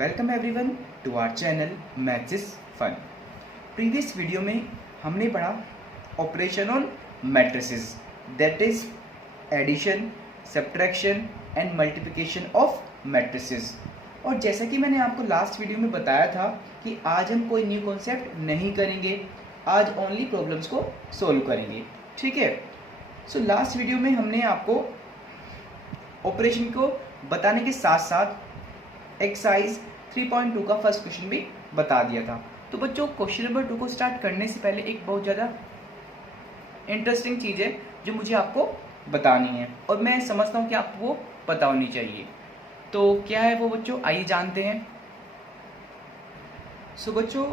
Welcome everyone to our channel maths is fun. Previous video में हमने पढ़ा operation on matrices, that is addition, subtraction and multiplication of matrices. और जैसा कि मैंने आपको लास्ट वीडियो में बताया था कि आज हम कोई न्यू कॉन्सेप्ट नहीं करेंगे, आज ओनली प्रॉब्लम्स को सोल्व करेंगे। ठीक है। सो लास्ट वीडियो में हमने आपको ऑपरेशन को बताने के साथ साथ एक्सरसाइज 3.2 का फर्स्ट क्वेश्चन भी बता दिया था। तो बच्चों, क्वेश्चन नंबर 2 को स्टार्ट करने से पहले एक बहुत ज़्यादा इंटरेस्टिंग चीज़ है जो मुझे आपको बतानी है और मैं समझता हूँ कि आपको वो पता होनी चाहिए। तो क्या है वो बच्चों, आइए जानते हैं। सो बच्चों,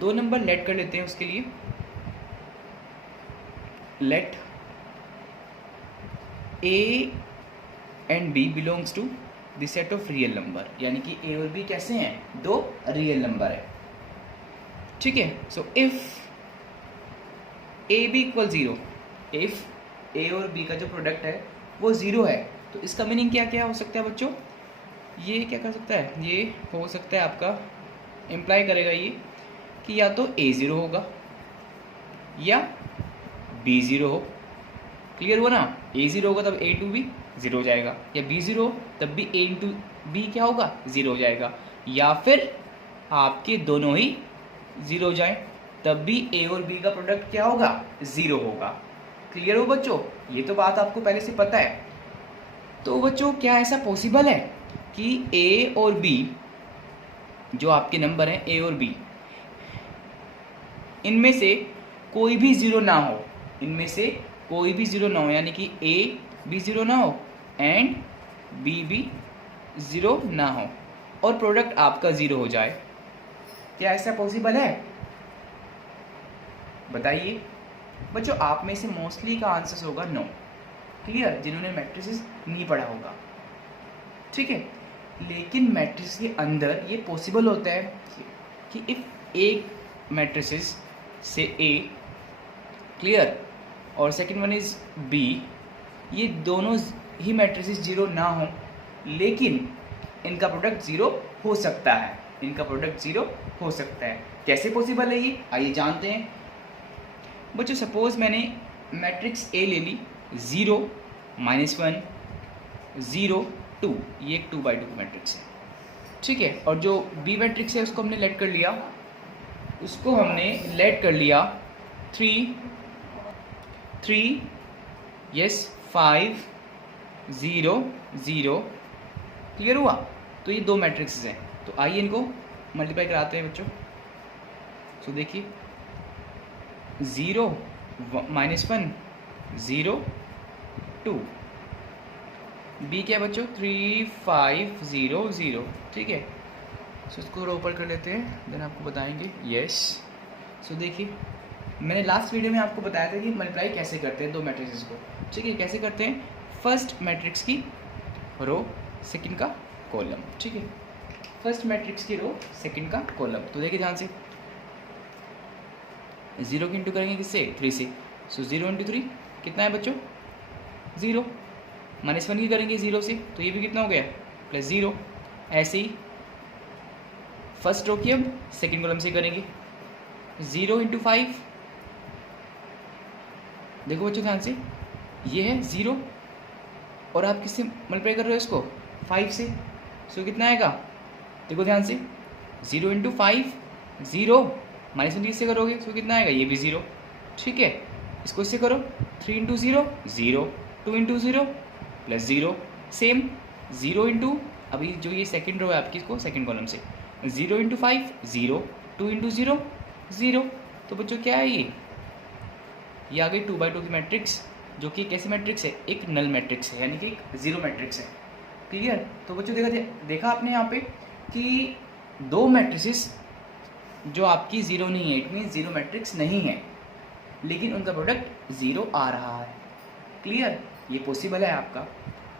2 नंबर लेट कर लेते हैं। उसके लिए let a and b belongs to the set of real number, यानी कि ए और बी कैसे हैं, 2 रियल नंबर है। ठीक है। So if A B equal 0, if A और बी का जो प्रोडक्ट है वो 0 है, तो इसका मीनिंग क्या क्या हो सकता है बच्चों? ये क्या कर सकता है, ये हो सकता है आपका इम्प्लाई करेगा ये कि या तो ए 0 होगा या बी 0 हो। क्लियर हुआ ना? ए 0 होगा तब ए टू बी 0 हो जाएगा, या बी 0 तब भी ए इंटू बी क्या होगा, 0 हो जाएगा, या फिर आपके दोनों ही 0 हो जाए तब भी ए और बी का प्रोडक्ट क्या होगा, 0 होगा। क्लियर हो बच्चों? ये तो बात आपको पहले से पता है। तो बच्चों, क्या ऐसा पॉसिबल है कि ए और बी जो आपके नंबर हैं, ए और बी, इनमें से कोई भी 0 ना हो, इनमें से कोई भी 0 ना हो, यानी कि ए भी 0 ना हो एंड बी भी 0 ना हो और प्रोडक्ट आपका 0 हो जाए? क्या ऐसा पॉसिबल है? बताइए बच्चों। आप में से मोस्टली का आंसर होगा नो। क्लियर? जिन्होंने मैट्रिसेस नहीं पढ़ा होगा। ठीक है। लेकिन मैट्रिक्स के अंदर ये पॉसिबल होता है कि इफ एक मैट्रिसेस से ए, क्लियर, और सेकंड वन इज बी, ये दोनों ही मैट्रिसेस 0 ना हो लेकिन इनका प्रोडक्ट 0 हो सकता है, इनका प्रोडक्ट 0 हो सकता है। कैसे पॉसिबल है ये, आइए जानते हैं। बच्चों, सपोज मैंने मैट्रिक्स ए ले ली, 0, -1, 0, 2, ये एक 2x2 मैट्रिक्स है। ठीक है। और जो बी मैट्रिक्स है उसको हमने लेट कर लिया, उसको हमने लेट कर लिया 3, यस, 5, 0, 0। क्लियर हुआ? तो ये 2 मैट्रिक्स हैं। तो आइए इनको मल्टीप्लाई कराते हैं बच्चों। सो देखिए, 0, -1, 0, 2, बी क्या है बच्चों, 3, 5, 0, 0। ठीक है। सो इसको थोड़ा ऊपर कर लेते हैं, देन आपको बताएंगे। यस। सो देखिए, मैंने लास्ट वीडियो में आपको बताया था कि मल्टीप्लाई कैसे करते हैं 2 मैट्रिक्स को। ठीक है। कैसे करते हैं? फर्स्ट मैट्रिक्स की रो, सेकंड का कॉलम। ठीक है। फर्स्ट मैट्रिक्स की रो, सेकंड का कॉलम। तो देखिए ध्यान से, 0 की इंटू करेंगे किससे, 3 से। सो 0 इंटू 3 कितना है बच्चों, 0। -1 की करेंगे 0 से, तो ये भी कितना हो गया, +0। ऐसे ही फर्स्ट रो की अब सेकंड कॉलम से करेंगे, 0 इंटू 5। देखो बच्चों ध्यान से, ये है 0 और आप किससे मल्टीप्लाई कर रहे हो इसको, 5 से। सो कितना आएगा, देखो ध्यान से, 0 इंटू 5, 0, -1 किससे करोगे, सो कितना आएगा, ये भी 0। ठीक है। इसको इससे करो, 3 इंटू 0, 0, 2 इंटू 0, +0। सेम 0 इंटू, अभी जो ये सेकंड रो है आपकी, इसको सेकंड कॉलम से, 0 इंटू 5, 0, 2 इंटू 0, 0। तो बच्चों क्या है ये आ गई 2x2 की मैट्रिक्स, जो कि कैसी मैट्रिक्स है, एक नल मैट्रिक्स है, यानी कि एक 0 मैट्रिक्स है। क्लियर? तो बच्चों देखा आपने यहाँ पे कि 2 मैट्रिसेस जो आपकी 0 नहीं है, इट मीन 0 मैट्रिक्स नहीं है, लेकिन उनका प्रोडक्ट 0 आ रहा है। क्लियर? ये पॉसिबल है आपका।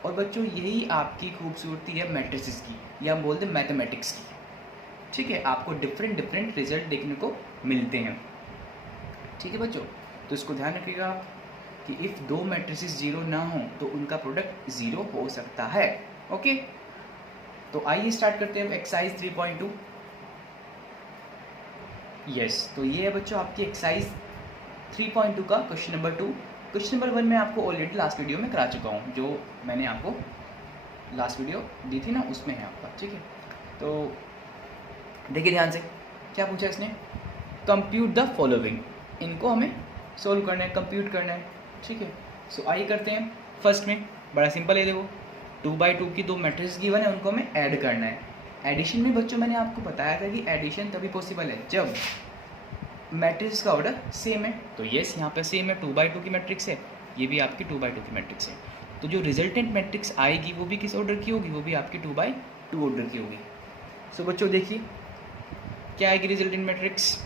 और बच्चों, यही आपकी खूबसूरती है मैट्रिसेस की, या हम बोलते हैं मैथमेटिक्स की। ठीक है। आपको डिफरेंट रिजल्ट देखने को मिलते हैं। ठीक है बच्चों, तो इसको ध्यान रखिएगा कि इफ़ 2 मैट्रिसेस 0 ना हो तो उनका प्रोडक्ट 0 हो सकता है। ओके। तो आइए स्टार्ट करते हैं एक्सरसाइज 3.2। यस, तो ये है बच्चों आपकी एक्सरसाइज 3.2 का क्वेश्चन नंबर 2। क्वेश्चन नंबर 1 मैं आपको ऑलरेडी लास्ट वीडियो में करा चुका हूँ, जो मैंने आपको लास्ट वीडियो दी थी ना, उसमें है आपका। ठीक है, तो देखिए ध्यान से, क्या पूछा इसने, कंप्यूट द फॉलोइंग। इनको हमें सोल्व करना है, कंप्यूट करना है। ठीक है, सो आइए करते हैं। फर्स्ट में बड़ा सिंपल है, देखो 2x2 की दो मैट्रिक्स गिवन है, उनको हमें ऐड करना है। एडिशन में बच्चों मैंने आपको बताया था कि एडिशन तभी पॉसिबल है जब मैट्रिक्स का ऑर्डर सेम है। तो यस, यहाँ पर सेम है, 2x2 की मैट्रिक्स है, ये भी आपकी 2x2 की मैट्रिक्स है। तो जो रिजल्टेंट मैट्रिक्स आएगी वो भी किस ऑर्डर की होगी, वो भी आपकी 2x2 ऑर्डर की होगी। सो बच्चों देखिए क्या आएगी रिजल्टेंट मैट्रिक्स।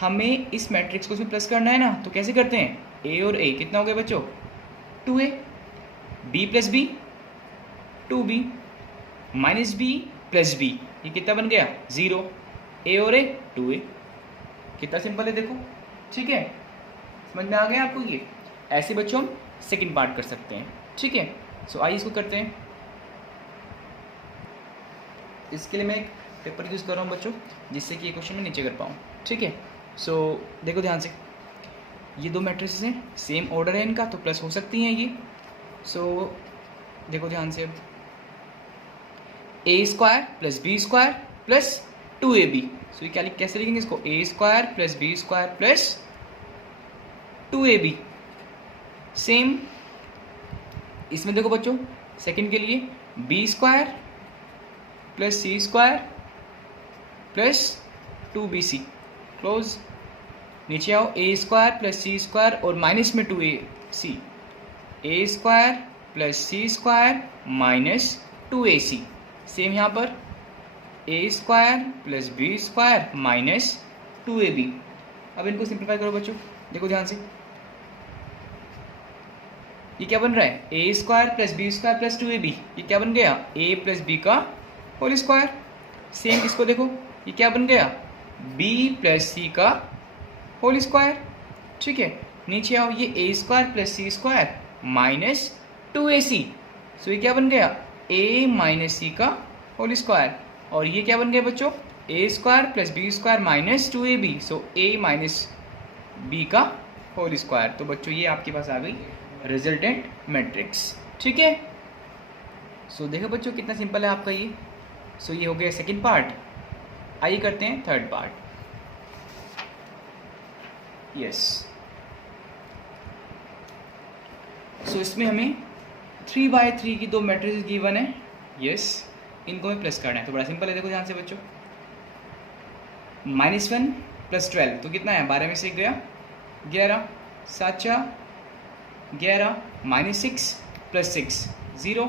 हमें इस मैट्रिक्स को इसमें प्लस करना है ना, तो कैसे करते हैं, ए और ए कितना हो गया बच्चों, 2a, b plus b 2b, minus b plus b, ये कितना बन गया 0, a और a 2a। कितना सिंपल है देखो। ठीक है, समझ में आ गया आपको। ये ऐसे बच्चों हम सेकंड पार्ट कर सकते हैं। ठीक है, सो आइए इसको करते हैं। इसके लिए मैं एक पेपर यूज़ कर रहा हूँ बच्चों, जिससे कि ये क्वेश्चन मैं नीचे कर पाऊँ। ठीक है, सो देखो ध्यान से, ये दो मैट्रिक्स हैं, सेम ऑर्डर है इनका, तो प्लस हो सकती हैं ये। सो देखो ध्यान से, a square plus B square plus 2ab। So ये क्या कैसे लिखेंगे इसको, a square plus B square plus 2ab। Same इसमें देखो बच्चों, सेकंड के लिए b square plus c square plus 2bc। Close, नीचे आओ, a square plus c square और माइनस में 2ac, a square plus c square minus 2ac। Same यहाँ पर a square plus B square minus 2ab। अब इनको सिंप्लीफाई करो बच्चों, देखो ध्यान से, ये क्या बन रहा है, a square plus B square plus 2ab, ये क्या बन गया, a प्लस बी का होल स्क्वायर। सेम इसको देखो, ये क्या बन गया, b प्लस सी का होल स्क्वायर। ठीक है, नीचे आओ, ये a square plus c square minus 2ac। So ये क्या बन गया, a माइनस सी का होल स्क्वायर। और ये क्या बन गया बच्चों, a square plus B square minus 2ab। So a minus b का होल स्क्वायर। तो बच्चों ये आपके पास आ गई रिजल्टेंट मैट्रिक्स। ठीक है, सो देखो बच्चों कितना सिंपल है आपका ये। सो ये हो गया सेकंड पार्ट। आइए करते हैं थर्ड पार्ट। यस, सो इसमें हमें 3x3 की दो मैट्रिक्स गिवन है। यस, इनको हमें प्लस करना है, तो बड़ा सिंपल है, देखो ध्यान से बच्चों, -1 प्लस 12 तो कितना है, 12 में से 1 गया 11, 7 11, -6 प्लस 6 0,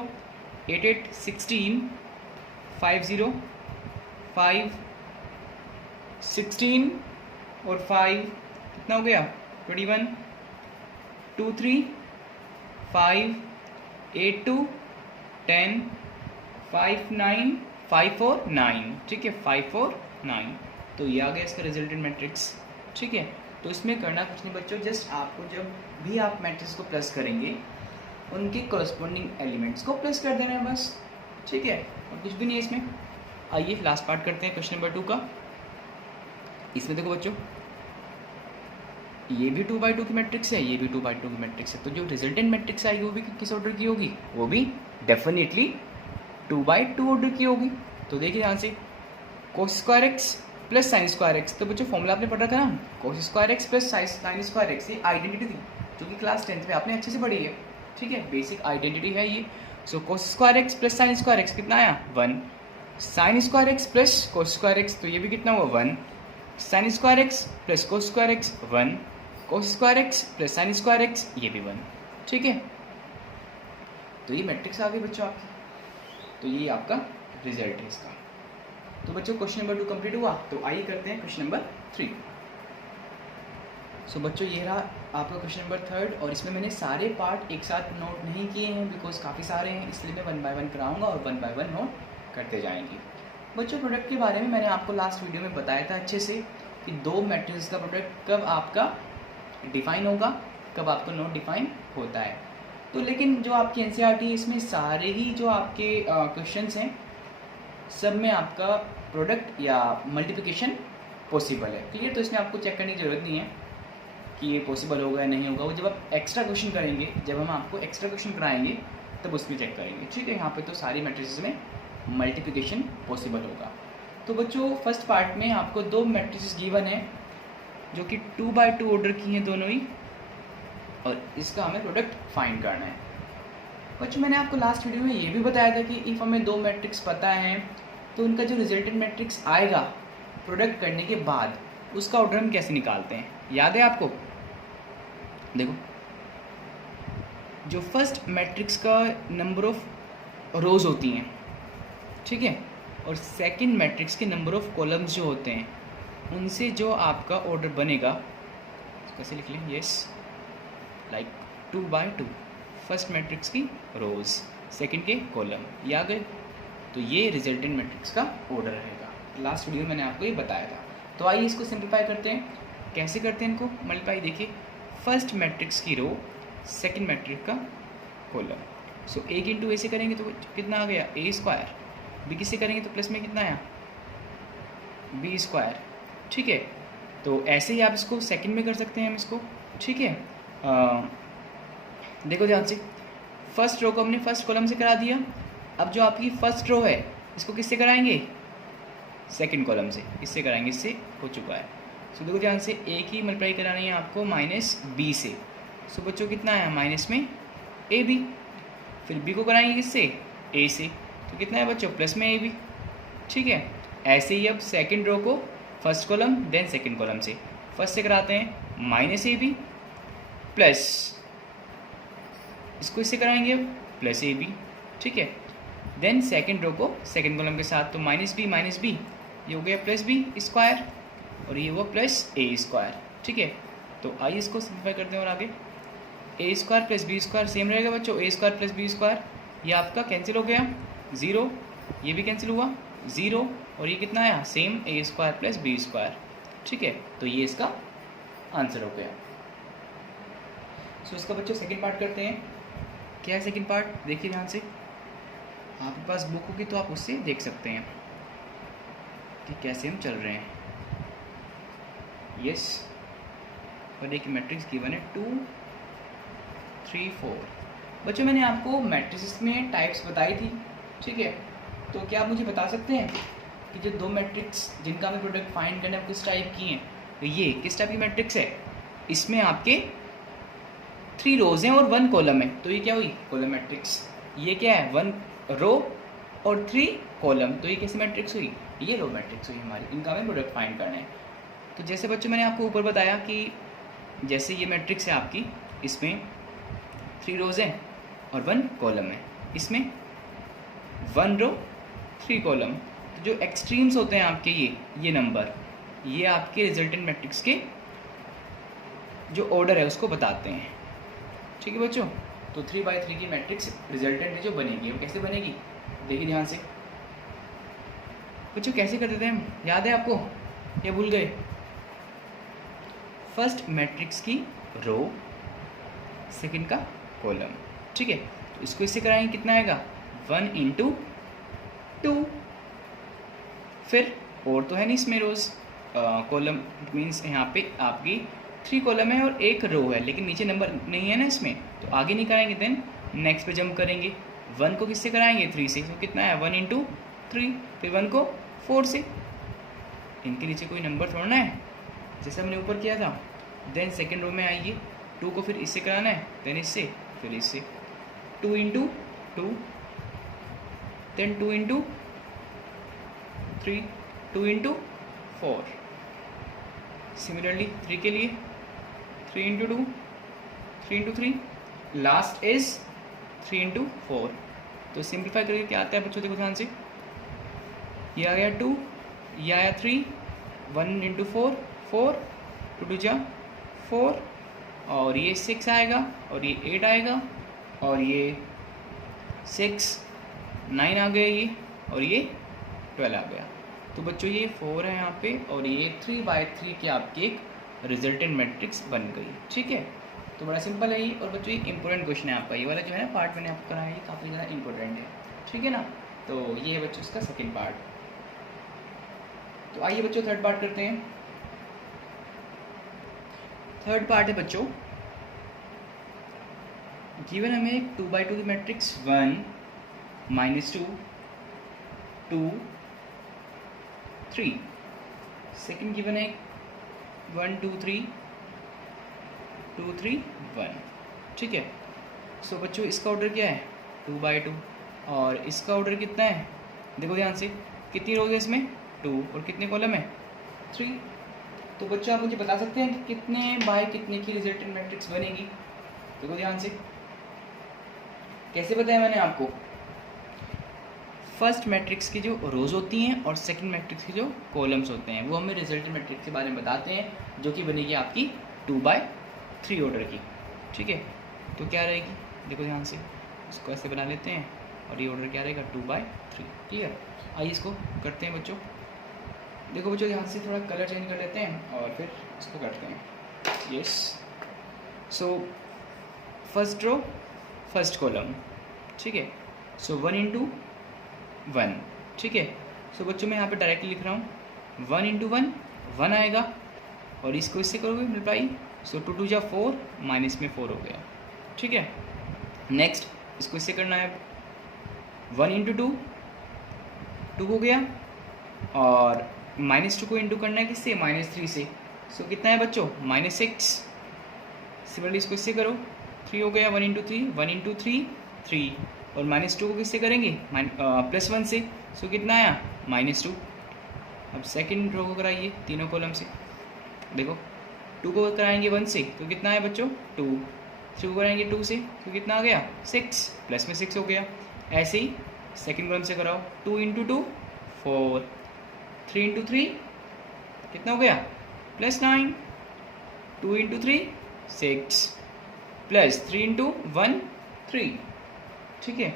8 8 16, 5 0 5 16 और 5 कितना हो गया 21, 2 3 5 8 2 10 5 9 5 4 9। ठीक है, 5 4 9। तो ये आ गया इसका रिजल्टेंट मैट्रिक्स। ठीक है, तो इसमें करना कुछ नहीं बच्चों, जस्ट आपको जब भी आप मैट्रिक्स को प्लस करेंगे उनके कॉरस्पॉन्डिंग एलिमेंट्स को प्लस कर देना है बस। ठीक है, और कुछ भी नहीं है इसमें। आइए लास्ट पार्ट करते हैं क्वेश्चन नंबर 2 का। इसमें देखो बच्चों, ये भी 2x2 की मैट्रिक्स है, ये भी 2x2 की मैट्रिक्स है, तो जो रिजल्टेंट मैट्रिक्स आएगी वो भी किस ऑर्डर की होगी, वो भी डेफिनेटली 2x2 ऑर्डर की होगी। तो देखिए ध्यान से, cos square x plus sine square x, तो बच्चों फॉर्मूला आपने पढ़ा था ना, cos square x plus sine square x, ये आइडेंटिटी थी जो कि क्लास 10th में आपने अच्छे से पढ़ी है। ठीक है, बेसिक आइडेंटिटी है ये। सो cos square x plus sine square x कितना आया 1, sine square x plus cos square x, तो ये भी कितना हुआ 1, sine square x plus cos square x 1, cos square x plus sine square x, ये भी 1। ठीक है, तो ये मैट्रिक्स आ गई बच्चों आपकी। तो ये आपका रिजल्ट है इसका। तो बच्चों क्वेश्चन नंबर 2 कंप्लीट हुआ। तो आइए करते हैं क्वेश्चन नंबर 3। सो बच्चों ये रहा आपका क्वेश्चन नंबर 3, और इसमें मैंने सारे पार्ट एक साथ नोट नहीं किए हैं बिकॉज काफ़ी सारे हैं, इसलिए मैं 1 बाय 1 कराऊंगा और 1 बाय 1 नोट करते जाएंगे। बच्चों प्रोडक्ट के बारे में मैंने आपको लास्ट वीडियो में बताया था अच्छे से कि दो मैट्रिक्स का प्रोडक्ट कब आपका डिफाइन होगा, कब आपका नॉट डिफाइन होता है। तो लेकिन जो आपकी एनसीईआरटी है इसमें सारे ही जो आपके क्वेश्चंस हैं सब में आपका प्रोडक्ट या मल्टीप्लिकेशन पॉसिबल है। क्लियर? तो इसमें आपको चेक करने की ज़रूरत नहीं है कि ये पॉसिबल होगा या नहीं होगा। वो जब आप एक्स्ट्रा क्वेश्चन करेंगे, जब हम आपको एक्स्ट्रा क्वेश्चन कराएंगे तब उसमें चेक करेंगे। ठीक है? यहाँ पे तो सारी मैट्रिसेस में मल्टीप्लिकेशन पॉसिबल होगा। तो बच्चों फर्स्ट पार्ट में आपको 2 मैट्रिसेस गिवन है जो कि 2x2 ऑर्डर की हैं दोनों ही, और इसका हमें प्रोडक्ट फाइंड करना है। बच्चों मैंने आपको लास्ट वीडियो में ये भी बताया था कि इफ़ हमें 2 मैट्रिक्स पता है तो उनका जो रिजल्टेंट मैट्रिक्स आएगा प्रोडक्ट करने के बाद उसका ऑर्डर हम कैसे निकालते हैं, याद है आपको? देखो, जो फर्स्ट मैट्रिक्स का नंबर ऑफ रोज होती हैं, ठीक है, और सेकंड मैट्रिक्स के नंबर ऑफ कॉलम्स जो होते हैं, उनसे जो आपका ऑर्डर बनेगा, कैसे लिख लें? Yes, like 2x2, first matrix की रोज, सेकंड के कॉलम, ये आ गए। तो ये रिजल्टेंट मैट्रिक्स का ऑर्डर रहेगा। लास्ट वीडियो में मैंने आपको ये बताया था। तो आइए इसको सिंप्लीफाई करते हैं। कैसे करते हैं इनको मल्टीप्लाई? देखिए, फर्स्ट मैट्रिक्स की रो, सेकंड मैट्रिक्स का कॉलम। सो ए इंटू ए से करेंगे तो कितना आ गया? ए स्क्वायर। बी किससे करेंगे तो प्लस में कितना आया? B square. ठीक है? तो ऐसे ही आप इसको सेकंड में कर सकते हैं हम इसको। ठीक है? देखो ध्यान से, फर्स्ट रो को हमने फर्स्ट कॉलम से करा दिया। अब जो आपकी फर्स्ट रो है इसको किससे कराएंगे? सेकंड कॉलम से। इससे कराएंगे, इससे हो चुका है। सो देखो ध्यान से, ए की मल्टीप्लाई करानी है आपको माइनस बी से। सो बच्चों कितना आया? माइनस में ए बी। फिर बी को कराएंगे किससे? ए से। तो कितना है बच्चों? प्लस में ए बी। ठीक है? ऐसे ही अब सेकंड रो को first column then second column से। फर्स्ट से कराते हैं माइनस ए बी प्लस, इसको इससे कराएंगे अब प्लस ए बी। ठीक है? देन सेकंड रो को सेकंड कॉलम के साथ, तो माइनस बी, ये हो गया प्लस बी स्क्वायर, और ये हुआ प्लस ए स्क्वायर। ठीक है? तो आइए इसको सिंप्लीफाई करते हैं और आगे A square plus B square same रहेगा बच्चों। A square plus B square, ये आपका कैंसिल हो गया, 0, ये भी कैंसिल हुआ 0, और ये कितना आया? सेम ए स्क्वायर प्लस बी स्क्वायर। ठीक है? तो ये इसका आंसर हो गया। सो इसका बच्चों सेकंड पार्ट करते हैं। क्या है सेकंड पार्ट? देखिए ध्यान से, आपके पास बुक होगी तो आप उससे देख सकते हैं कि कैसे हम चल रहे हैं। यस, और एक मैट्रिक्स गिवन है 2 3 4। बच्चों मैंने आपको मैट्रिक्स में टाइप्स बताई थी। ठीक है? तो क्या आप मुझे बता सकते हैं कि जो 2 मैट्रिक्स जिनका हमें प्रोडक्ट फाइंड करना है किस टाइप की हैं? तो ये किस टाइप की मैट्रिक्स है? इसमें आपके 3 रोज हैं और 1 कॉलम है, तो ये क्या हुई? Column matrix. ये क्या है? 1 रो और 3 कॉलम, तो ये कैसी मैट्रिक्स हुई? ये रो मैट्रिक्स हुई हमारी। इनका हमें प्रोडक्ट फाइंड करना है। तो जैसे बच्चों मैंने आपको ऊपर बताया कि जैसे ये मैट्रिक्स है आपकी, इसमें 3 रोज हैं और 1 कॉलम है। इसमें 1 रो 3 कॉलम। तो जो एक्सट्रीम्स होते हैं आपके ये नंबर, ये आपके रिजल्टेंट मैट्रिक्स के जो ऑर्डर है उसको बताते हैं। ठीक है बच्चों? तो 3x3 की मैट्रिक्स रिजल्टेंट जो बनेगी वो कैसे बनेगी? देखिए ध्यान से बच्चों, कैसे करते थे हम, याद है आपको या भूल गए? फर्स्ट मैट्रिक्स की रो, सेकंड का कॉलम। ठीक है? तो इसको इससे कराएंगे, कितना आएगा? 1 × 2। फिर और तो है नहीं इसमें रोज, कॉलम मीन्स यहाँ पे आपकी 3 कॉलम है और 1 रो है, लेकिन नीचे नंबर नहीं है ना इसमें, तो आगे नहीं कराएंगे। देन नेक्स्ट पे जंप करेंगे। 1 को किससे कराएंगे? 3 से। तो कितना है? 1 × 3। फिर 1 को 4 से। इनके नीचे कोई नंबर छोड़ना है जैसे हमने ऊपर किया था। देन सेकेंड रो में आइए, 2 को फिर इससे कराना है, देन इससे, फिर इससे। 2 × 2, देन 2 × 3, 2 × 4। सिमिलरली 3 के लिए 3 × 2, 3 × 3, लास्ट इज 3 × 4। तो सिंप्लीफाई करके क्या आता है बच्चों? देखो ध्यान से, ये आ गया 2, ये आया 3, 1 × 4, 4, 2 2 जा 4, और ये 6 आएगा, और ये 8 आएगा, और ये 6 9 आ गया ये, और ये 12 आ गया। तो बच्चों ये 4 है यहाँ पे, और ये 3x3 की आपकी एक रिजल्टेंट मैट्रिक्स बन गई। ठीक है? तो बड़ा सिंपल है ये। और बच्चों ये इंपॉर्टेंट क्वेश्चन है आपका, ये वाला जो है ना पार्ट मैंने आपको कराया, ये काफ़ी ज़्यादा इंपॉर्टेंट है। ठीक है ना? तो ये है बच्चों इसका सेकेंड पार्ट। तो आइए बच्चों थर्ड पार्ट करते हैं। थर्ड पार्ट है बच्चों, गिवन हमें 2x2 की मैट्रिक्स 1 -2 2 3, सेकेंड गिवन है 1 2 3 2 3 1, ठीक है। सो बच्चों इसका ऑर्डर क्या है 2x2 और इसका ऑर्डर कितना है, देखो ध्यान से, कितनी रोज है इसमें 2 और कितने कॉलम है 3। तो बच्चों आप मुझे बता सकते हैं कि कितने बाय कितने की रिजल्टेंट मैट्रिक्स बनेगी। देखो ध्यान से, कैसे बताया मैंने आपको, फर्स्ट मैट्रिक्स की जो रोज होती हैं और सेकंड मैट्रिक्स के जो कॉलम्स होते हैं वो हमें रिजल्टेंट मैट्रिक्स के बारे में बताते हैं, जो कि बनेगी आपकी 2x3 ऑर्डर की, ठीक है। तो क्या रहेगी, देखो ध्यान से, इसको ऐसे बना लेते हैं और ये ऑर्डर क्या रहेगा 2x3, ठीक है। आइए इसको करते हैं बच्चों। देखो बच्चों ध्यान से, थोड़ा कलर चेंज कर लेते हैं और फिर इसको करते हैं। Yes, so first row first column, ठीक है। सो 1 × 1, ठीक है। सो बच्चों मैं यहाँ पे डायरेक्टली लिख रहा हूँ 1 × 1 1 आएगा और इसको इससे करोगे मल्टीप्लाई, सो 2 2 जा 4 माइनस में 4 हो गया, ठीक है। नेक्स्ट इसको इससे करना है 1 × 2 2 हो गया और -2 को इंटू करना है किससे -3 से, सो कितना है बच्चों -6। सिमिलरली इसको इससे करो 3 हो गया 1 × 3 1 × 3 3 और -2 को किससे करेंगे +1 से, सो कितना आया -2। अब सेकंड रो को कराइए तीनों कॉलम से, देखो 2 को कराएंगे 1 से तो कितना है बच्चों 2, 3 को कराएंगे 2 से तो कितना आ गया 6, प्लस में 6 हो गया। ऐसे ही सेकंड कॉलम से कराओ 2 × 2 4 3 × 3 कितना हो गया +9, 2 × 3 6 प्लस 3 × 1 3, ठीक है।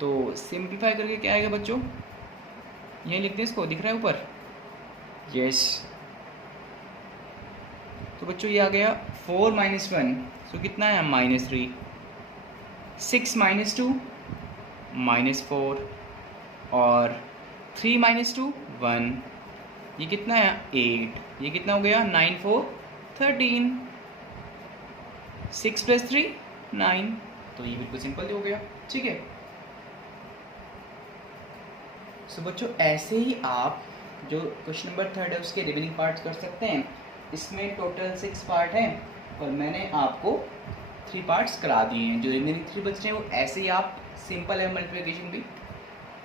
तो सिंप्लीफाई करके क्या आएगा बच्चों, यहीं लिखते हैं इसको, दिख रहा है ऊपर, यस। तो बच्चों ये आ गया 4 - 1, सो कितना है -3, 6 - 2 -4 और 3 - 2 1, ये कितना है 8, ये कितना हो गया 9 4 13, 6 + 3 9, तो ये बिल्कुल सिंपल हो गया, ठीक है। सो बच्चों ऐसे ही आप जो क्वेश्चन नंबर 3 है उसके रिमेनिंग पार्ट्स कर सकते हैं। इसमें टोटल 6 पार्ट हैं और मैंने आपको 3 पार्ट्स करा दिए हैं। जो रिमेनिंग 3 बच रहे हैं वो ऐसे ही आप सिंपल है मल्टीप्लिकेशन भी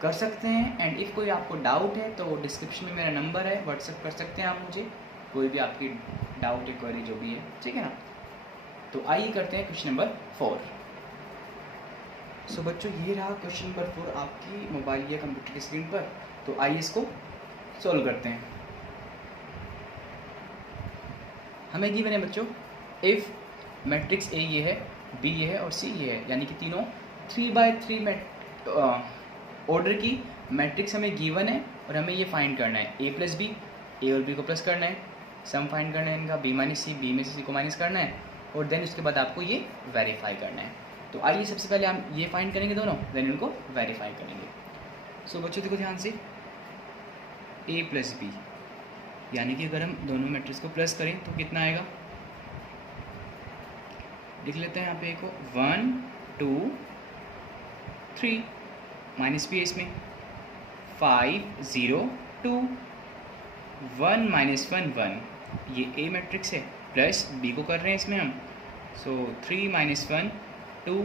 कर सकते हैं। एंड इफ़ कोई आपको डाउट है तो डिस्क्रिप्शन में मेरा नंबर है, व्हाट्सएप कर सकते हैं आप मुझे, कोई भी आपकी डाउट है क्वेरी जो भी है, ठीक है ना। तो आइए करते हैं क्वेश्चन नंबर 4। सो बच्चों ये रहा क्वेश्चन नंबर 4 आपकी मोबाइल या कंप्यूटर की स्क्रीन पर। तो आइए इसको सॉल्व करते हैं। हमें गिवन है बच्चों इफ़ मैट्रिक्स ए ये है, बी ये है और सी ये है, यानी कि तीनों 3x3 ऑर्डर की मैट्रिक्स हमें गिवन है और हमें ये फाइंड करना है a + b, a और b को प्लस करना है, सम फाइंड करना है इनका b - c, b में से c को माइनस करना है और देन उसके बाद आपको ये वेरीफाई करना है। तो आइए सबसे पहले हम ये फाइंड करेंगे दोनों, देन इनको वेरीफाई करेंगे। सो बच्चों देखो ध्यान से, a + b, यानी कि अगर हम दोनों मैट्रिक्स को प्लस करें तो कितना आएगा, लिख लेते हैं यहाँ पे को 1 2 3 माइनस भी है इसमें 5 0 2 1 - 1 1, ये ए मैट्रिक्स है, प्लस बी को कर रहे हैं इसमें हम, सो 3 - 1 2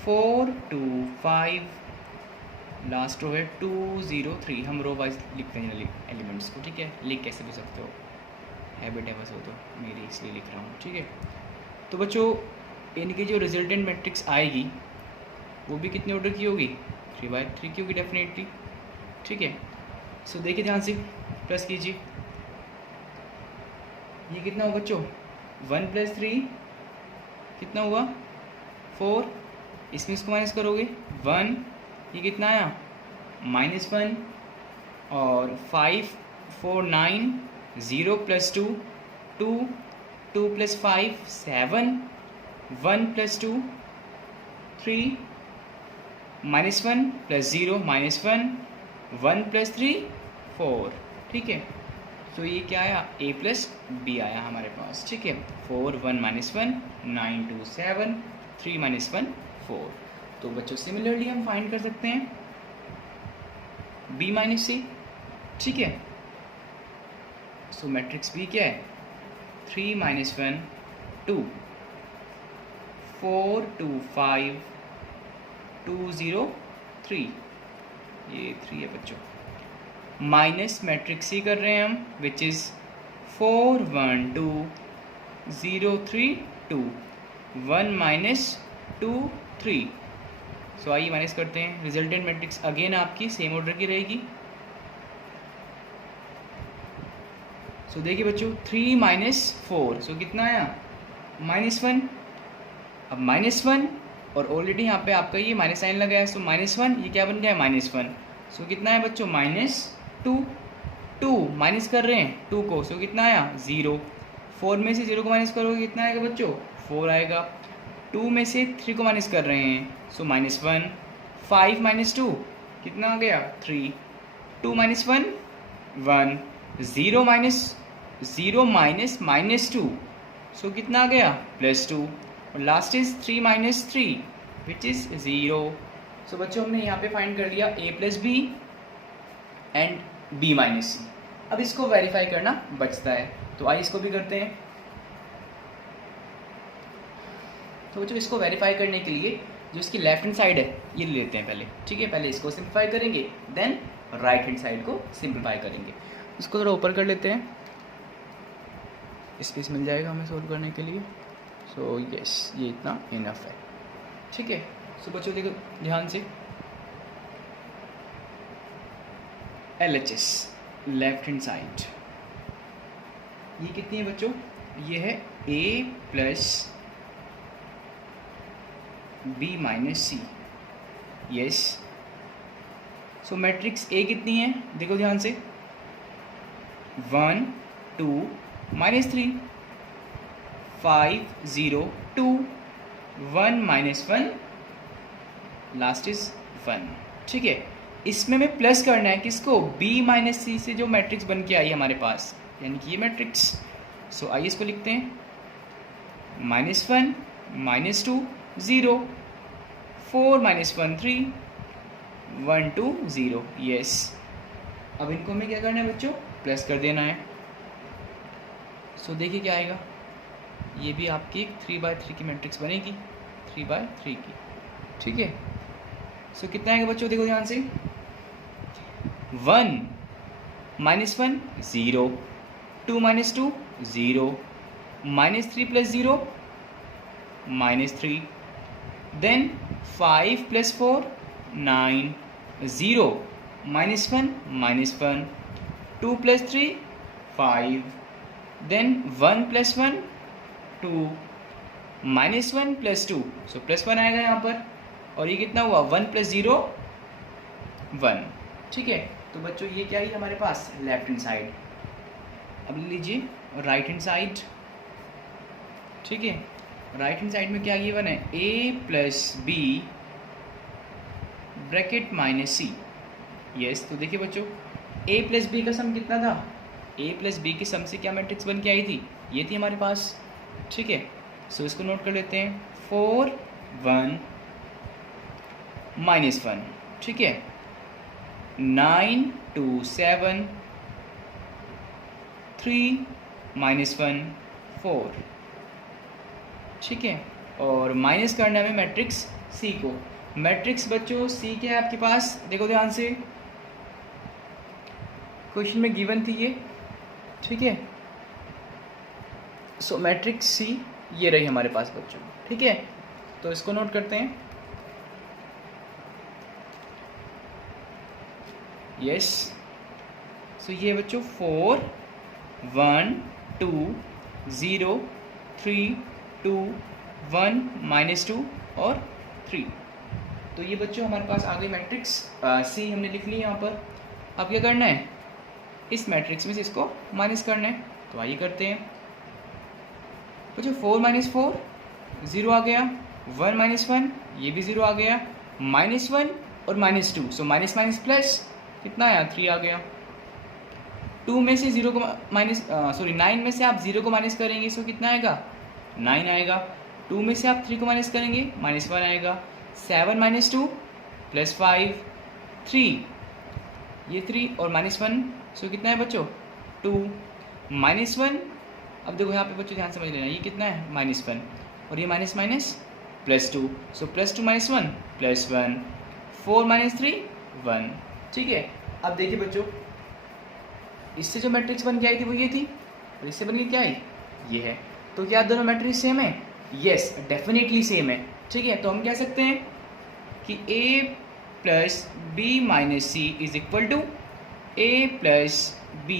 4 2 5, लास्ट रो है 2 0 3। हम रो वाइज लिखते हैं एलिमेंट्स को, ठीक है, लिख कैसे भी सकते हो, हैबिट है बस वो तो मेरी, इसलिए लिख रहा हूँ, ठीक है। तो बच्चों इनकी जो रिजल्टेंट मैट्रिक्स आएगी वो भी कितने ऑर्डर की होगी 3x3 की होगी डेफिनेटली, ठीक है। सो देखिए ध्यान से, प्लस कीजिए, ये कितना होगा बच्चों 1 + 3 कितना हुआ 4, इसमें इसको माइनस करोगे 1, ये कितना आया -1 और 5 4 9 0 + 2 2 2 + 5 7 1 + 2 3 -1 + 0 -1, 1 + 3 4, ठीक है। तो ये क्या आया, a + b आया हमारे पास, ठीक है। 4 1 -1 9 2 7 3 -1 4। तो बच्चों सिमिलरली हम फाइंड कर सकते हैं b - c, ठीक है। सो मैट्रिक्स b क्या है, 3 -1 2 4 2 5 2 0 3, ये 3 है बच्चों। माइनस मैट्रिक्स सी कर रहे हैं हम, विच इज़ 4 1 2 0 3 2 1 -2 3। सो आइए माइनस करते हैं। रिजल्टेंट मैट्रिक्स अगेन आपकी सेम ऑर्डर की रहेगी। सो देखिए बच्चों, 3 - 4, सो कितना आया, -1। अब -1 और ऑलरेडी यहाँ पे आपका ये माइनस साइन लगा है, सो -1 ये क्या बन गया है, -1। सो कितना है बच्चों, -2 2 माइनस कर रहे हैं 2 को, सो कितना आया, 0। 4 में से 0 को माइनस करोगे कितना आएगा बच्चों, 4 आएगा। 2 में से 3 को माइनस कर रहे हैं, सो -1। 5 - 2 कितना आ गया, 3। 2 - 1 1। 0 - 2, सो कितना आ गया, +2। और लास्ट इज 3 - 3 विच इज़ 0। सो बच्चों हमने यहाँ पे फाइंड कर लिया a + b and b - c। अब इसको वेरीफाई करना बचता है, तो आइए इसको भी करते हैं। तो बच्चों इसको वेरीफाई करने के लिए जो इसकी लेफ्ट हैंड साइड है ये ले लेते हैं पहले, ठीक है। पहले इसको सिंप्लीफाई करेंगे, देन राइट हैंड साइड को सिंप्लीफाई करेंगे। इसको थोड़ा ऊपर कर लेते हैं, स्पेस मिल जाएगा हमें सोल्व करने के लिए। सो यस, ये इतना इनफ है, ठीक है। सो बच्चों देखो ध्यान से, LHS लेफ्ट हैंड साइड ये कितनी है बच्चों, ये है a + b - c, yes. So matrix A कितनी है, देखो ध्यान से, 1 2 -3 5 0 2 1 -1 लास्ट इज 1, ठीक है। इसमें हमें प्लस करना है किसको, b - c से जो मैट्रिक्स बन के आई हमारे पास, यानी कि ये मैट्रिक्स। सो आइए इसको लिखते हैं, -1 -2 0 4 -1 3 1 2 0, यस। अब इनको हमें क्या करना है बच्चों, प्लस कर देना है। सो देखिए क्या आएगा, ये भी आपकी 3/3 की मैट्रिक्स बनेगी, 3/3 की, ठीक है। सो कितना आएगा बच्चों, देखो ध्यान से, 1 -1 0 2 - 2 0 -3 + 0 -3, देन 5 + 4 9 0 -1 -1 2 + 3 5, देन 1 + 1 2 -1 + 2, सो +1 आएगा यहाँ पर। और ये कितना हुआ, 1 + 0 1, ठीक है। तो बच्चों ये क्या है हमारे पास, लेफ्ट हैंड साइड। अब ले लीजिए राइट हैंड साइड, ठीक है। राइट हैंड साइड में क्या गिवन है, a + b bracket -c, yes. तो देखिए बच्चों, a + b का सम कितना था, a + b के सम से क्या मैट्रिक्स बन के आई थी, ये थी हमारे पास, ठीक है। सो इसको नोट कर लेते हैं, 4 1 -1, ठीक है। 9 2 7 3 -1 4, ठीक है। और माइनस करना है मैट्रिक्स सी को। मैट्रिक्स बच्चों सी क्या है आपके पास, देखो ध्यान से, क्वेश्चन में गिवन थी ये, ठीक है। सो मैट्रिक्स सी ये रही हमारे पास बच्चों, ठीक है। तो इसको नोट करते हैं, यस। सो ये बच्चों 4 1 2 0 3 2 1 -2 और 3। तो ये बच्चों हमारे पास आ गई मैट्रिक्स सी, हमने लिख ली यहाँ पर। अब क्या करना है, इस मैट्रिक्स में से इसको माइनस करना है, तो आइए करते हैं बच्चों। 4 - 4 0 आ गया, 1 - 1 ये भी 0 आ गया, -1 और -2, सो माइनस माइनस प्लस कितना आया, 3 आ गया। 2 में से 0 को माइनस 9 में से आप 0 को माइनस करेंगे, सो कितना आएगा, 9 आएगा। 2 में से आप 3 को माइनस करेंगे, -1 आएगा। 7 - 2 + 5, 3, ये 3 और -1, सो कितना है बच्चों, 2। -1, अब देखो यहाँ पे बच्चों ध्यान समझ लेना, ये कितना है, -1 और ये माइनस माइनस +2, सो +2 - 1 +1, 4 - 3 1। ठीक है, अब देखिए बच्चों, इससे जो मैट्रिक्स बन के आई थी वो ये थी, और इससे बन के क्या आई, ये है। तो क्या दोनों मैट्रिक्स सेम है? यस, डेफिनेटली सेम है। ठीक है, तो हम कह सकते हैं कि a + b - c is equal to a + b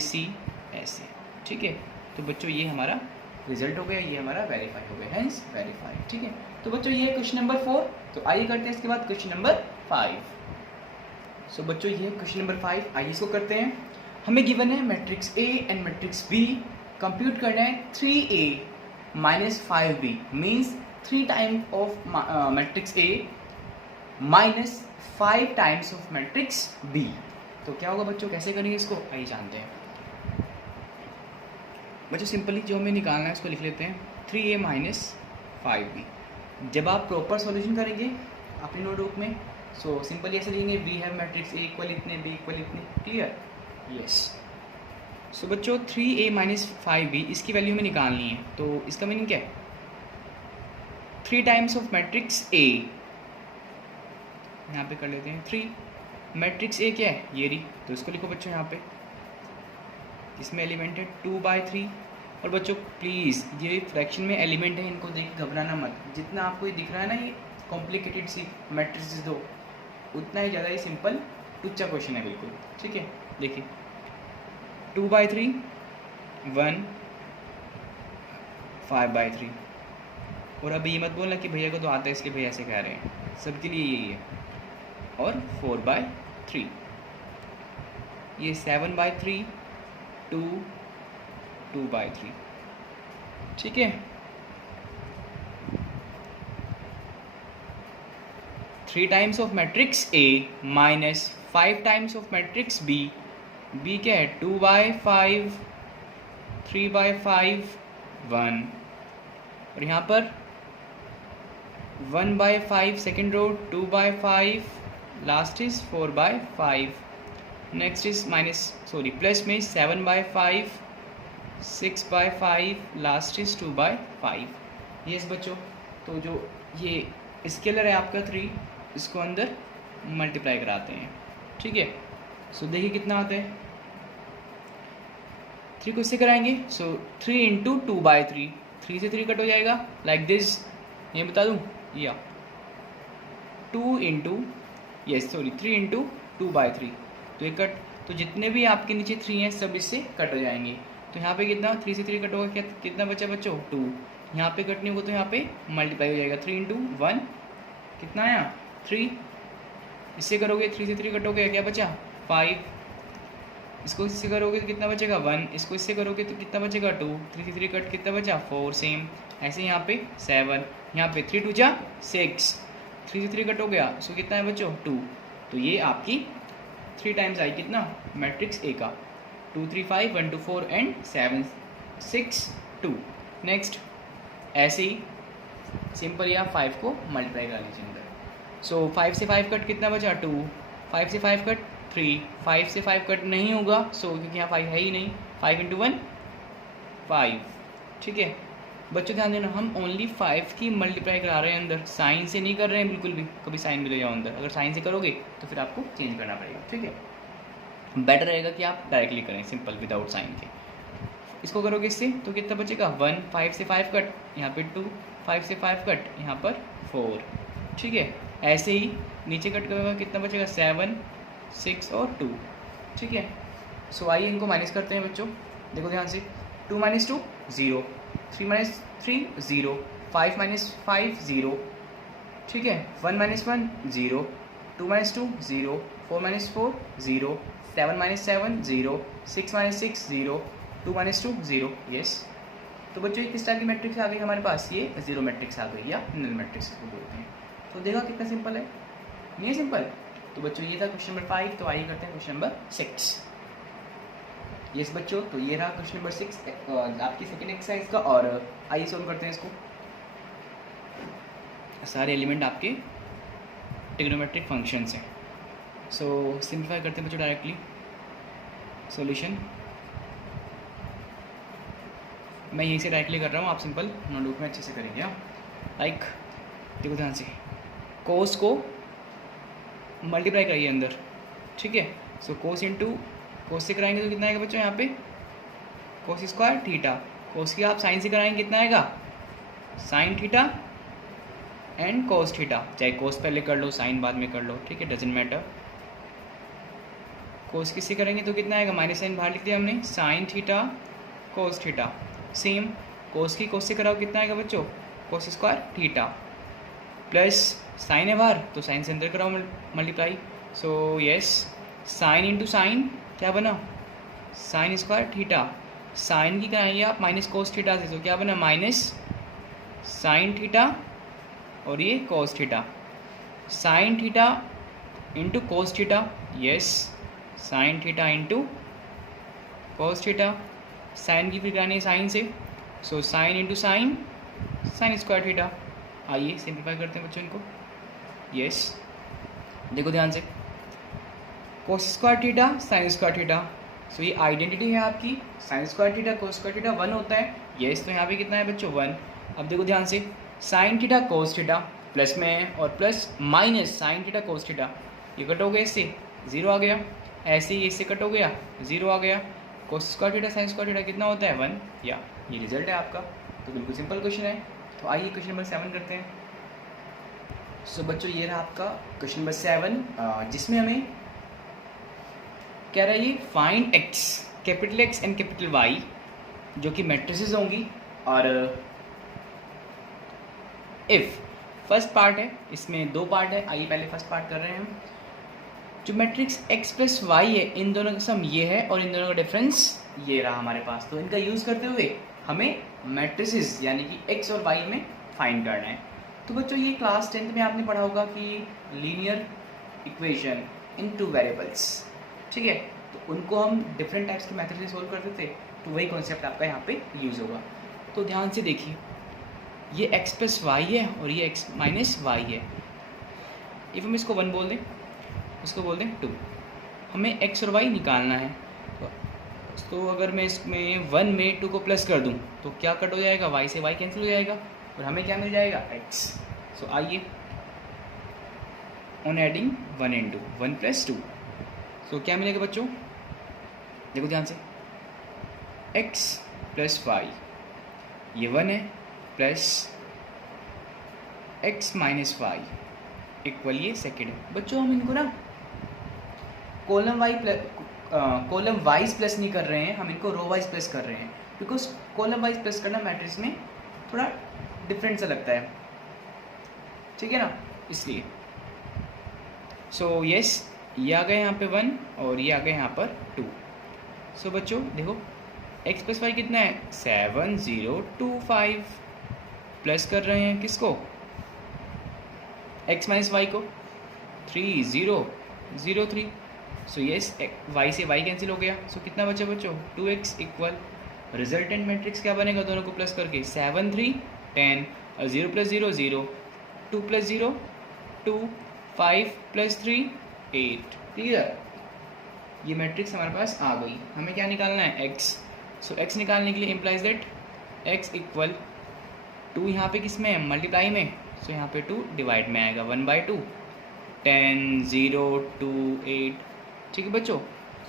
- c, ऐसे। ठीक है, तो बच्चों ये हमारा रिजल्ट हो गया, ये हमारा वेरीफाई हो गया, हेंस वेरीफाइड। ठीक है, तो बच्चों ये है क्वेश्चन नंबर 4। तो आइए करते हैं इसके बाद क्वेश्चन नंबर 5। सो बच्चों ये है क्वेश्चन नंबर 5, आइए इसको करते हैं। हमें गिवन है matrix A and matrix B, compute करना है 3A - 5B, means 3 times of matrix A minus 5 times of matrix B। तो क्या होगा बच्चों, कैसे करेंगे इसको, आइए जानते हैं। बच्चों सिंपली जो हमें निकालना है उसको लिख लेते हैं, 3A - 5B। जब आप प्रॉपर सॉल्यूशन करेंगे अपने नोटबुक में, सो सिंपली ऐसे लिखेंगे, we have matrix A equal इतने, B इक्वल इतने। क्लियर? यस। सो बच्चों 3A - 5B इसकी वैल्यू हमें निकालनी है, तो इसका मीनिंग क्या है, 3 टाइम्स ऑफ मैट्रिक्स A, यहाँ पे कर लेते हैं 3। मैट्रिक्स A क्या है, ये रही, तो इसको लिखो बच्चों यहाँ पे, इसमें एलिमेंट है 2/3। और बच्चों प्लीज़ ये फ्रैक्शन में एलिमेंट है, इनको देख घबराना मत, जितना आपको ये दिख रहा है ना ये कॉम्प्लिकेटेड सी मैट्रिक्स दो, उतना ही ज़्यादा ही सिंपल टुच्चा क्वेश्चन है बिल्कुल। ठीक है, देखिए 2/3, 1, 5/3। और अभी ये मत बोलना कि भैया को तो आता है इसलिए भैया ऐसे कह रहे हैं, सबके लिए यही है। और 4/3, ये 7/3, 2, 2/3। ठीक है, 3 times of matrix A minus 5 times of matrix B। B क्या है, 2/5, 3/5, 1। और यहाँ पर 1/5 second row, 2/5, last is 4/5। Next is plus में 7/5, 6/5, लास्ट इज 2/5। यस बच्चों, तो जो ये स्केलर है आपका 3, इसको अंदर मल्टीप्लाई कराते हैं। ठीक है, सो देखिए कितना आता है, 3 को इससे कराएंगे, सो 3 × 2/3, 3 से 3 कट हो जाएगा, लाइक दिस। ये बता दूँ, या 3 × 2/3, तो ये कट, तो जितने भी आपके नीचे 3 हैं सब इससे कट हो जाएंगे। तो यहाँ पे कितना, 3 से 3 कट होगा, क्या कितना बचा बच्चों, 2। यहाँ पे कट नहीं होगा तो यहाँ पे मल्टीप्लाई हो जाएगा, 3 × 1 कितना आया, 3। इससे करोगे 3 से 3 कट हो गया, क्या बचा, 5। इसको इससे करोगे तो कितना बचेगा, 1। इसको इससे करोगे तो कितना बचेगा, 2। 3 से 3 कट कितना बचा, 4। सेम ऐसे यहाँ पे 7, यहाँ पे 3 × 2 = 6, 3 से 3 कट हो गया, सो कितना है बच्चों, 2। तो ये आपकी 3 टाइम्स आई कितना, मैट्रिक्स A का, 2, 3, 5, 1, 2, 4 एंड 7, 6, 2। नेक्स्ट ऐसे ही सिंपल या 5 को मल्टीप्लाई कर लीजिए अंदर। सो 5 से 5 कट कितना बचा, 2। 5 से 5 कट 3, 5 से 5 कट नहीं होगा, सो क्योंकि यहाँ 5 है ही नहीं, 5 × 1 5। ठीक है बच्चों, ध्यान देना, हम ओनली 5 की मल्टीप्लाई करा रहे हैं अंदर, साइन से नहीं कर रहे हैं बिल्कुल भी, कभी साइन भी ले जाओ अंदर, अगर साइन से करोगे तो फिर आपको चेंज करना पड़ेगा। ठीक है, बेटर रहेगा कि आप डायरेक्टली करें सिंपल विदाउट साइन के। इसको करोगे इससे तो कितना बचेगा, 1। 5 से 5 कट, यहाँ पे 2, 5 से 5 कट, यहाँ पर 4। ठीक है, ऐसे ही नीचे कट करोगे कितना बचेगा, 7, 6 और 2। ठीक है, सो आइए इनको माइनस करते हैं बच्चों, देखो ध्यान से, 2 - 2 0, 3 - 3 0, 5 - 5 0। ठीक है, 1 - 1 0, 2 - 2 0, 4 - 4 0, 7 - 7 0, 6 - 6 0, 2 - 2 0। यस, तो बच्चों ये किस टाइप की मैट्रिक्स आ गई हमारे पास, ये जीरो मैट्रिक्स आ गई या नल मैट्रिक्स को बोलते हैं। तो देखा कितना सिंपल है, नहीं है सिंपल। तो बच्चों ये था क्वेश्चन नंबर 5। तो आइए करते हैं क्वेश्चन नंबर 6। यस बच्चों, तो ये रहा क्वेश्चन नंबर 6 आपकी सेकेंड एक्सरसाइज का। और आइए सोल्व करते हैं इसको। सारे एलिमेंट आपके ट्रिग्नोमेट्रिक फंक्शंस हैं। सो सिंप्लीफाई करते हैं बच्चों डायरेक्टली। सॉल्यूशन मैं यहीं से डायरेक्टली कर रहा हूँ, आप सिंपल नोटबुक में अच्छे से करेंगे। लाइक देखो ध्यान से, कोस को मल्टीप्लाई करिए अंदर, ठीक है। सो कोस इंटू कोस से कराएंगे तो कितना आएगा बच्चों यहाँ पे, कोस स्क्वायर थीटा। कोस की आप साइन से कराएंगे कितना आएगा, sine theta and cos theta. चाहे कोस पहले कर लो साइन बाद में कर लो, ठीक है, डजेंट मैटर। कोस किससे करेंगे तो कितना आएगा, माइनस साइन बाहर लिख दिया हमने, sine theta cos theta. Same cos की कोस से कराओ कितना आएगा बच्चों, cos square theta plus sine है बाहर तो साइन से अंदर कराओ multiply. So yes, sine into sine क्या बना, साइन स्क्वायर थीटा। साइन की कराएंगे आप माइनस कोस थीटा से, तो क्या बना, माइनस साइन थीटा और ये cos theta. Sine theta into cos theta, yes, sine theta into cos theta. Sine की फिर करानी साइन से, so sine into sine, sine square theta. आइए सिंप्लीफाई करते हैं बच्चों इनको। यस देखो ध्यान से, cos square theta sine square theta. So ये आइडेंटिटी है आपकी, sine square theta cos square theta 1 होता है। यस, तो यहाँ पे कितना है बच्चों 1। अब देखो ध्यान से, sign theta cos theta plus में और plus minus sign theta cos theta, ये कट हो गया, इससे 0 आ गया। ऐसे ही इससे कट हो गया, 0 आ गया। कोस square theta sine square theta कितना होता है 1, या ये रिजल्ट है आपका। तो बिल्कुल सिंपल क्वेश्चन है। तो आइए क्वेश्चन नंबर 7 करते हैं। सो बच्चों ये रहा आपका क्वेश्चन नंबर 7, जिसमें हमें कह रहा है ये find x, capital x and capital y, जो कि मैट्रिसेस होंगी। और इफ फर्स्ट पार्ट है, इसमें 2 पार्ट है। आइए पहले फर्स्ट पार्ट कर रहे हैं हम। जो मैट्रिक्स x प्लस वाई है, इन दोनों का सम ये है और इन दोनों का डिफरेंस ये रहा हमारे पास। तो इनका यूज़ करते हुए हमें मैट्रिसेस यानी कि x और y में फाइंड करना है। तो बच्चों ये क्लास 10th में आपने पढ़ा होगा कि लीनियर इक्वेशन इन 2 वेरिएबल्स, ठीक है। तो उनको हम डिफरेंट टाइप्स के मेथड से सोल्व करते थे, तो वही कॉन्सेप्ट आपका यहाँ पे यूज़ होगा। तो ध्यान से देखिए, ये x प्लस वाई है और ये x माइनस वाई है। इफ हम इसको 1 बोल दें, इसको बोल दें 2, हमें x और y निकालना है। तो अगर मैं इसमें 1 में 2 को प्लस कर दूं तो क्या कट हो जाएगा, y से y कैंसिल हो जाएगा और हमें क्या मिल जाएगा, x। सो आइए ऑन एडिंग 1 इंटू 1 प्लस 2, सो क्या मिलेगा बच्चों, देखो ध्यान से, x प्लस वाई, ये 1 है, plus x minus y equal ये सेकेंड है। बच्चों हम इनको ना कॉलम वाइज प्लस नहीं कर रहे हैं, हम इनको रो वाइज प्लस कर रहे हैं, बिकॉज कॉलम वाइज प्लस करना मैट्रिक्स में थोड़ा डिफरेंट सा लगता है, ठीक है ना, इसलिए। सो यस, ये आ गए यहाँ पे 1 और ये आ गए यहाँ पर 2। सो बच्चों देखो, x प्लस वाई कितना है, 7025, प्लस कर रहे हैं किसको, x माइनस वाई को, 3003। सो यस, y से y कैंसिल हो गया। सो कितना बचा बच्चों, 2x इक्वल रिजल्टेंट मैट्रिक्स क्या बनेगा, दोनों को प्लस करके 7 3 10 और 0 प्लस 0 0, 2 प्लस 0 2, 5 प्लस 3 8। क्लियर, ये मैट्रिक्स हमारे पास आ गई। हमें क्या निकालना है, x। सो x निकालने के लिए इम्प्लाइज दैट x इक्वल 2 यहाँ पे किस में है, मल्टीप्लाई में। सो यहाँ पे 2 डिवाइड में आएगा, 1/2, 10 0 2 8, ठीक है बच्चों।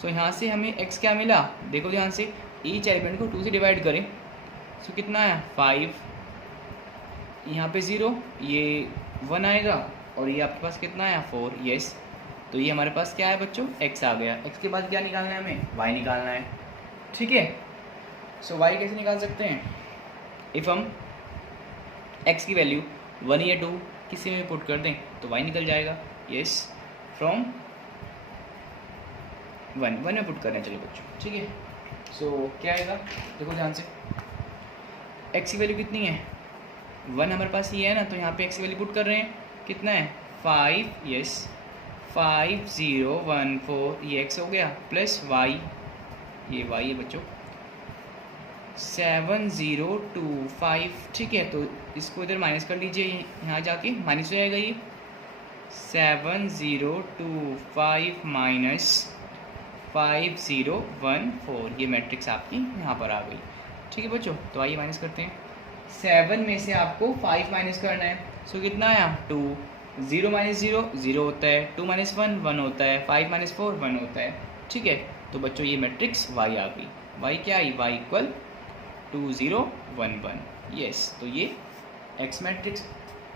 सो यहाँ से हमें x क्या मिला, देखो ध्यान से, ईच एलिमेंट को 2 से डिवाइड करें। सो कितना आया 5, यहाँ पे 0, ये 1 आएगा और ये आपके पास कितना आया 4। यस, तो ये हमारे पास क्या है बच्चों, x आ गया। x के बाद क्या निकालना है हमें, y निकालना है, ठीक है। सो y कैसे निकाल सकते हैं, इफ़ हम x की वैल्यू 1 या 2 किसी में पुट कर दें तो y निकल जाएगा। यस, फ्रॉम 1 में पुट करना है, चलो बच्चों, ठीक है। सो क्या आएगा, देखो ध्यान से, x की वैल्यू कितनी है 1 हमारे पास ये है ना, तो यहाँ पे x की वैल्यू पुट कर रहे हैं कितना है 5, यस 5014 ये x हो गया प्लस y, ये y है बच्चों 7025, ठीक है। तो इसको इधर माइनस कर लीजिए, यहाँ जाके माइनस हो जाएगा ये 7025 माइनस 5014, ये मैट्रिक्स आपकी यहाँ पर आ गई, ठीक है बच्चों। तो आइए माइनस करते हैं, 7 में से आपको 5 माइनस करना है, सो कितना आया 2, 0 माइनस 0 0 होता है, 2 माइनस 1 1 होता है, 5 माइनस 4 1 होता है, ठीक है। तो बच्चों ये मैट्रिक्स y आ गई, y क्या आई, y इक्वल 2011, यस। तो ये x मैट्रिक्स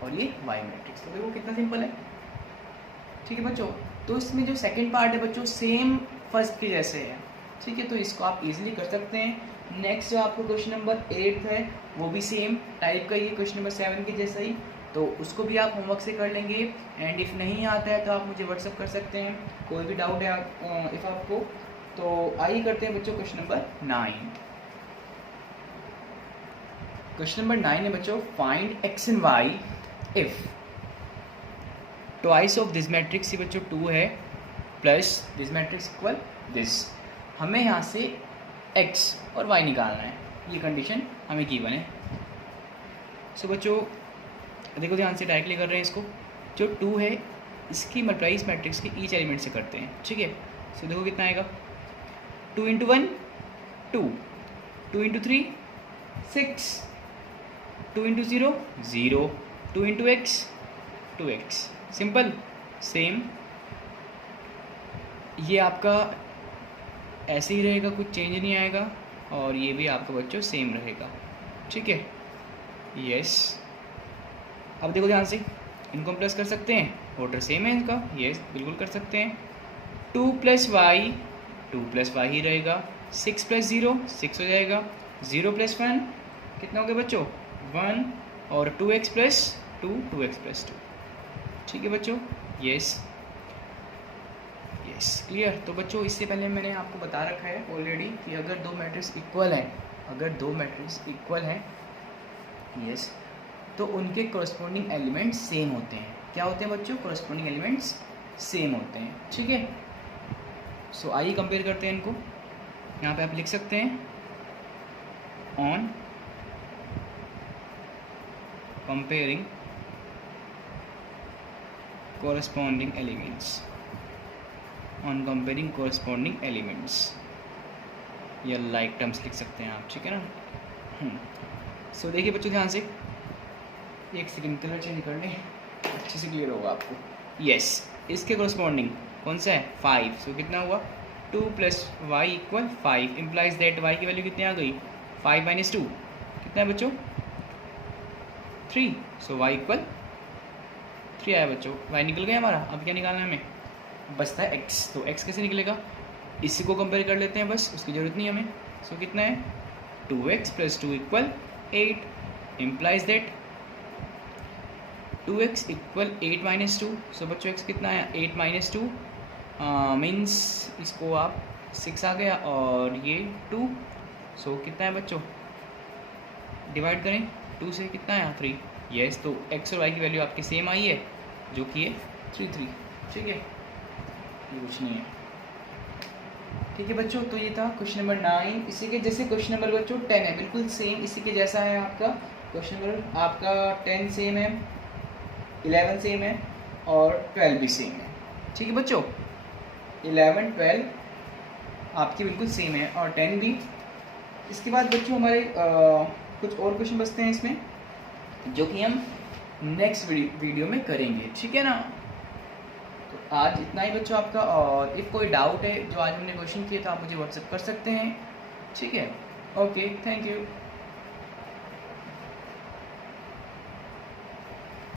और ये y मैट्रिक्स, तो देखो कितना सिंपल है, ठीक है बच्चों। तो इसमें जो सेकंड पार्ट है बच्चों सेम फर्स्ट के जैसे है, ठीक है। तो इसको आप इजीली कर सकते हैं। नेक्स्ट जो आपको क्वेश्चन नंबर 8 है वो भी सेम टाइप का ही है, क्वेश्चन नंबर 7 के जैसा ही, तो उसको भी आप होमवर्क से कर लेंगे। एंड इफ़ नहीं आता है तो आप मुझे व्हाट्सअप कर सकते हैं, कोई भी डाउट है इफ़ आपको। तो आइए करते हैं बच्चों क्वेश्चन नंबर 9। क्वेश्चन नंबर 9 है बच्चों, find x and y if twice of this matrix, ये बच्चों 2 है plus this matrix equal this. हमें यहाँ से x और y निकालना है, ये कंडीशन हमें गिवन है। सो बच्चों देखो ध्यान से, डायरेक्टली कर रहे हैं इसको, जो 2 है इसकी मल्टीप्लाई इस मैट्रिक्स के ईच एलिमेंट से करते हैं, ठीक है। सो देखो कितना आएगा, 2 × 1 2, 2 × 3 6, 2 × 0 0, 2 × x 2x, सिंपल सेम। ये आपका ऐसे ही रहेगा, कुछ चेंज नहीं आएगा, और ये भी आपका बच्चों सेम रहेगा, ठीक है, यस। अब देखो ध्यान से, इनको हम प्लस कर सकते हैं, ऑर्डर सेम है इनका, यस बिल्कुल कर सकते हैं। 2 + y 2 + y ही रहेगा, 6 + 0 6 हो जाएगा, 0 + 1 कितना हो गया बच्चों 1, और 2x + 2 2x + 2, ठीक है बच्चों, यस यस क्लियर। तो बच्चों इससे पहले मैंने आपको बता रखा है ऑलरेडी कि अगर दो मैट्रिक्स इक्वल हैं, अगर दो मैट्रिक्स इक्वल हैं, यस, तो उनके कॉरस्पॉन्डिंग एलिमेंट्स सेम होते हैं। क्या होते हैं बच्चों, कॉरस्पॉन्डिंग एलिमेंट्स सेम होते हैं, ठीक है। सो आइए कंपेयर करते हैं इनको। यहाँ पे आप लिख सकते हैं on comparing corresponding elements, on comparing corresponding elements, या लाइक टर्म्स लिख सकते हैं आप, ठीक है ना। सो देखिए बच्चों ध्यान से, एक सेकंड कलर चेंज कर लें, अच्छे से क्लियर होगा आपको। यस, इसके कॉरस्पॉन्डिंग कौन सा है 5, सो कितना हुआ 2 + y = 5, इम्प्लाइज दैट y की वैल्यू कितनी आ गई 5 - 2 कितना है बच्चों 3, सो y = 3 आया बच्चों। y निकल गया हमारा। अब क्या निकालना है हमें, बचता है x, तो x कैसे निकलेगा, इसी को कंपेयर कर लेते हैं बस, उसकी ज़रूरत नहीं हमें। सो कितना है 2x + 2 = 8, इम्प्लाइज दैट 2x = 8 - 2, सो बच्चों x कितना आया 8 - 2 मीन्स इसको आप 6 आ गया, और ये 2, सो कितना है बच्चों डिवाइड करें 2 से, कितना आया 3, यस। तो x और y की वैल्यू आपकी सेम आई है, जो कि है 3 3, ठीक है, कुछ नहीं है, ठीक है बच्चों। तो ये था क्वेश्चन नंबर 9। इसी के जैसे क्वेश्चन नंबर बच्चों 10 है, बिल्कुल सेम इसी के जैसा है आपका क्वेश्चन नंबर, आपका 10 सेम है, 11 सेम है, और 12 भी सेम है, ठीक है बच्चों। 11 12 आपकी बिल्कुल सेम है, और 10 भी। इसके बाद बच्चों हमारे कुछ और क्वेश्चन बचते हैं इसमें, जो कि हम नेक्स्ट वीडियो में करेंगे, ठीक है ना। तो आज इतना ही बच्चों आपका, और इफ़ कोई डाउट है जो आज हमने क्वेश्चन किए तो आप मुझे व्हाट्सएप कर सकते हैं, ठीक है। Okay, thank you.